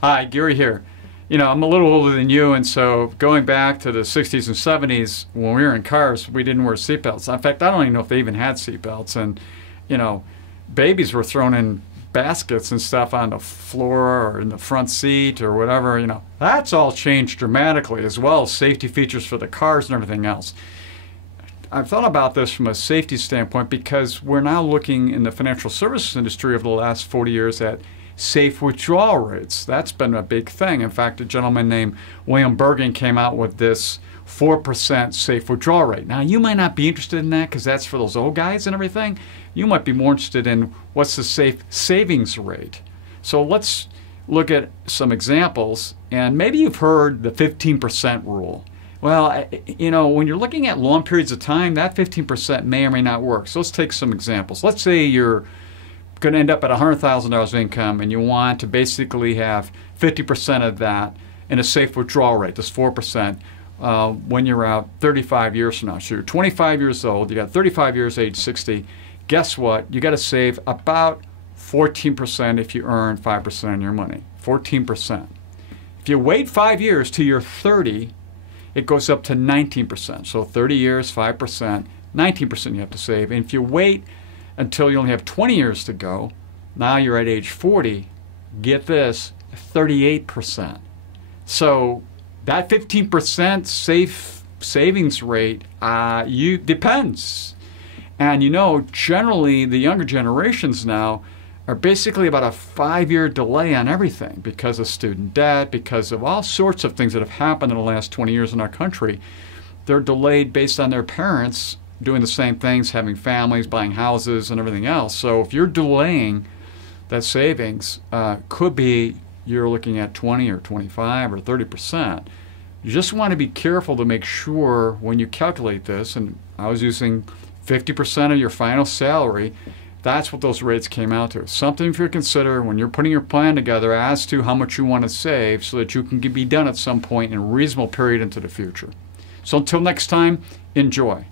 Hi, Gary here. I'm a little older than you, and so going back to the 60s and 70s, when we were in cars, we didn't wear seatbelts. In fact, I don't even know if they even had seatbelts. And, babies were thrown in baskets and stuff on the floor or in the front seat or whatever. That's all changed dramatically, as well as safety features for the cars and everything else. I've thought about this from a safety standpoint because we're now looking in the financial services industry over the last 40 years at safe withdrawal rates. That's been a big thing. In fact, a gentleman named William Bergen came out with this 4% safe withdrawal rate. Now, you might not be interested in that because that's for those old guys and everything. You might be more interested in what's the safe savings rate. So let's look at some examples. And maybe you've heard the 15% rule. Well, when you're looking at long periods of time, that 15% may or may not work. So let's take some examples. Let's say you're going to end up at $100,000 of income and you want to basically have 50% of that in a safe withdrawal rate, this 4%, when you're out 35 years from now. So you're 25 years old, you got 35 years, age 60. Guess what? You got to save about 14% if you earn 5% on your money. 14%. If you wait 5 years till you're 30, it goes up to 19%. So 30 years, 5%, 19% you have to save. And if you wait until you only have 20 years to go, now you're at age 40, get this, 38%. So that 15% safe savings rate depends. And generally the younger generations now are basically about a 5-year delay on everything because of student debt, because of all sorts of things that have happened in the last 20 years in our country. They're delayed based on their parents doing the same things, having families, buying houses, and everything else. So if you're delaying that savings, could be you're looking at 20 or 25 or 30%. You just want to be careful to make sure when you calculate this, and I was using 50% of your final salary, that's what those rates came out to. Something for you to consider when you're putting your plan together as to how much you want to save so that you can be done at some point in a reasonable period into the future. So until next time, enjoy.